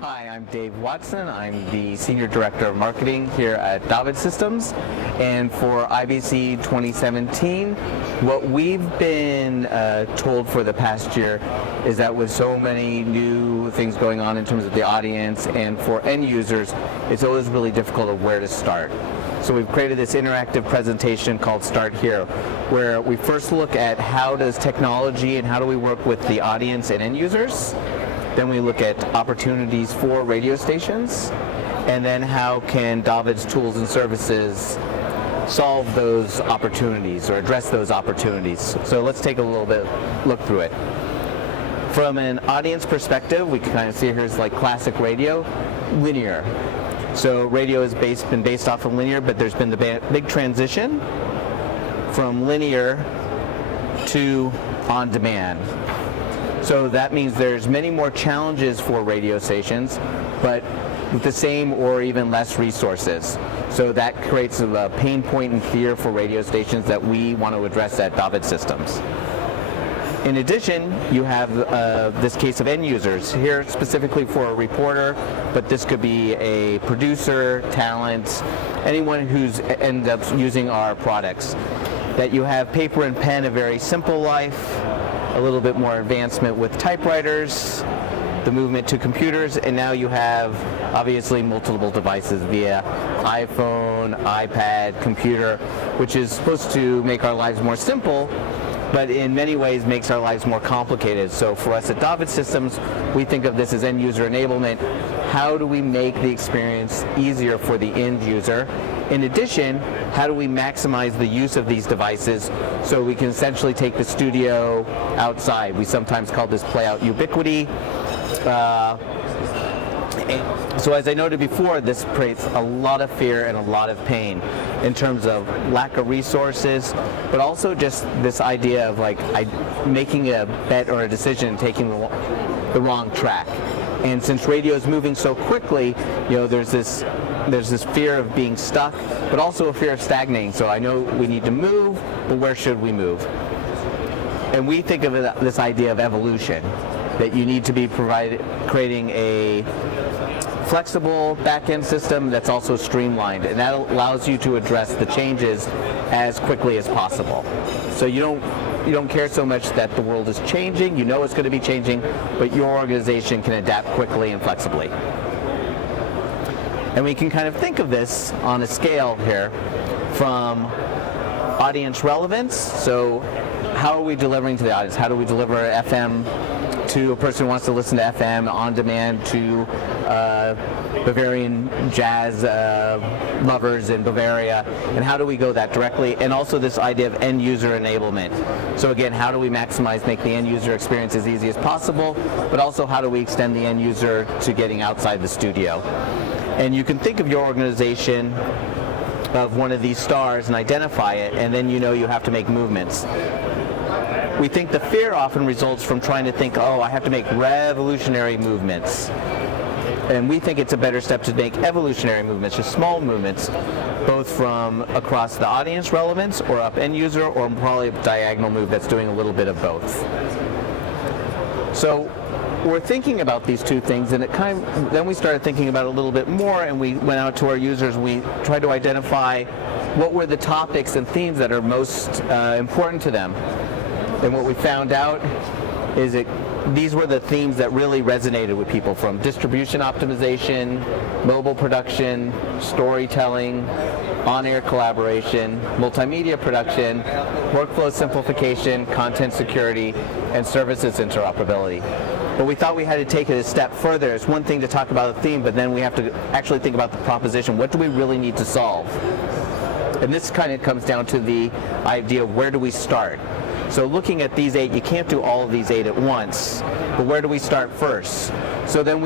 Hi, I'm Dave Watson. I'm the Senior Director of Marketing here at David Systems. And for IBC 2017, what we've been told for the past year is that with so many new things going on in terms of the audience and for end users, it's always really difficult of where to start. So we've created this interactive presentation called Start Here, where we first look at how does technology and how do we work with the audience and end users. Then we look at opportunities for radio stations, and then how can David's tools and services solve those opportunities or address those opportunities. So let's take a little bit look through it. From an audience perspective, we can kind of see here's like classic radio, linear. So radio has been based off of linear, but there's been the big transition from linear to on demand. So that means there's many more challenges for radio stations, but with the same or even less resources. So that creates a pain point and fear for radio stations that we want to address at David Systems. In addition, you have this case of end users, here specifically for a reporter, but this could be a producer, talent, anyone who's ends up using our products. That you have paper and pen, a very simple life, a little bit more advancement with typewriters, the movement to computers, and now you have obviously multiple devices via iPhone, iPad, computer, which is supposed to make our lives more simple, but in many ways makes our lives more complicated. So for us at David Systems, we think of this as end user enablement. How do we make the experience easier for the end user? In addition, how do we maximize the use of these devices so we can essentially take the studio outside? We sometimes call this play out ubiquity. So as I noted before, this creates a lot of fear and a lot of pain in terms of lack of resources, but also just this idea of like making a bet or a decision, taking the wrong track. And since radio is moving so quickly, there's this fear of being stuck, but also a fear of stagnating. So I know we need to move, but where should we move? And we think of this idea of evolution, that you need to be creating a flexible back-end system that's also streamlined, and that allows you to address the changes as quickly as possible. So you don't care so much that the world is changing, you know it's going to be changing, but your organization can adapt quickly and flexibly. And we can kind of think of this on a scale here from audience relevance. So how are we delivering to the audience? How do we deliver FM to a person who wants to listen to FM on demand, to Bavarian jazz lovers in Bavaria, and how do we go that directly? And also this idea of end user enablement. So again, how do we maximize, make the end user experience as easy as possible, but also how do we extend the end user to getting outside the studio? And you can think of your organization of one of these stars and identify it, and then you have to make movements. We think the fear often results from trying to think, oh, I have to make revolutionary movements. And we think it's a better step to make evolutionary movements, just small movements, both from across the audience relevance or up end user, or probably a diagonal move that's doing a little bit of both. So we're thinking about these two things, and then we started thinking about it a little bit more, and we went out to our users and we tried to identify what were the topics and themes that are most important to them. And what we found out is these were the themes that really resonated with people, from distribution optimization, mobile production, storytelling, on-air collaboration, multimedia production, workflow simplification, content security, and services interoperability. But we thought we had to take it a step further. It's one thing to talk about a theme, but then we have to actually think about the proposition. What do we really need to solve? And this kind of comes down to the idea of where do we start? So looking at these 8, you can't do all of these 8 at once, but where do we start first? So then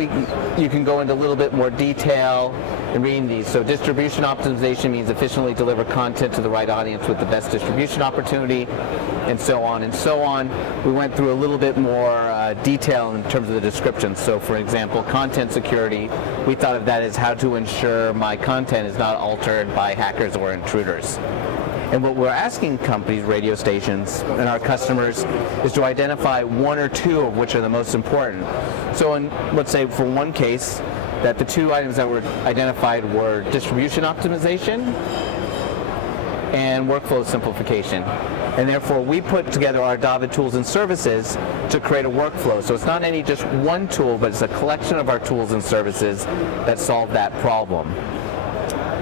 you can go into a little bit more detail in reading these. So distribution optimization means efficiently deliver content to the right audience with the best distribution opportunity, and so on and so on. We went through a little bit more detail in terms of the description. So for example, content security, we thought of that as how to ensure my content is not altered by hackers or intruders. And what we're asking companies, radio stations, and our customers is to identify one or two of which are the most important. So let's say for one case, that the two items that were identified were distribution optimization and workflow simplification. And therefore, we put together our David tools and services to create a workflow. So it's not any just one tool, but it's a collection of our tools and services that solve that problem.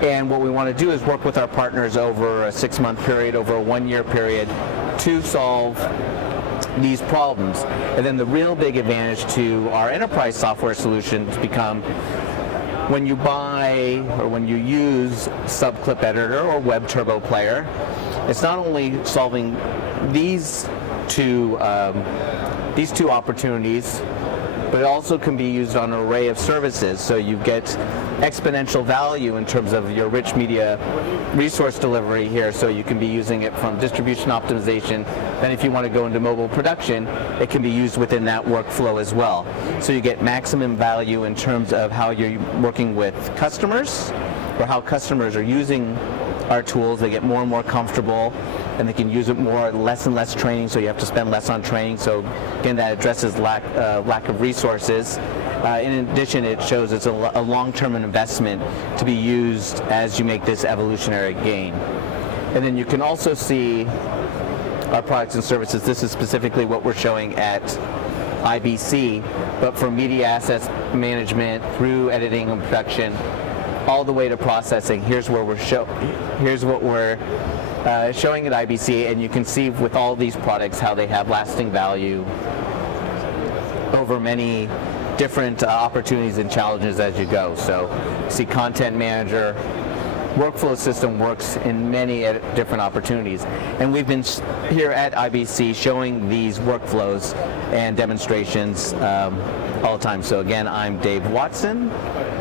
And what we want to do is work with our partners over a 6-month period, over a 1-year period, to solve these problems. And then the real big advantage to our enterprise software solutions become when you buy or when you use Subclip Editor or Web Turbo Player, it's not only solving these two opportunities, but it also can be used on an array of services. So you get exponential value in terms of your rich media resource delivery here. So you can be using it from distribution optimization. Then if you want to go into mobile production, it can be used within that workflow as well. So you get maximum value in terms of how you're working with customers or how customers are using our tools. They get more and more comfortable and they can use it more, less and less training, so you have to spend less on training. So again, that addresses lack of resources. In addition, it shows it's a long-term investment to be used as you make this evolutionary gain. And then you can also see our products and services. This is specifically what we're showing at IBC, but for media assets management through editing and production, all the way to processing. Here's what we're showing at IBC, and you can see with all these products how they have lasting value over many different opportunities and challenges as you go. So see, Content Manager, workflow system works in many different opportunities, and we've been here at IBC showing these workflows and demonstrations all the time. So again, I'm Dave Watson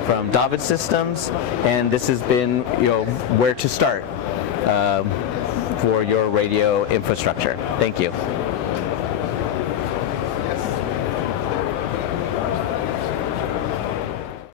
from David Systems, and this has been where to start for your radio infrastructure. Thank you.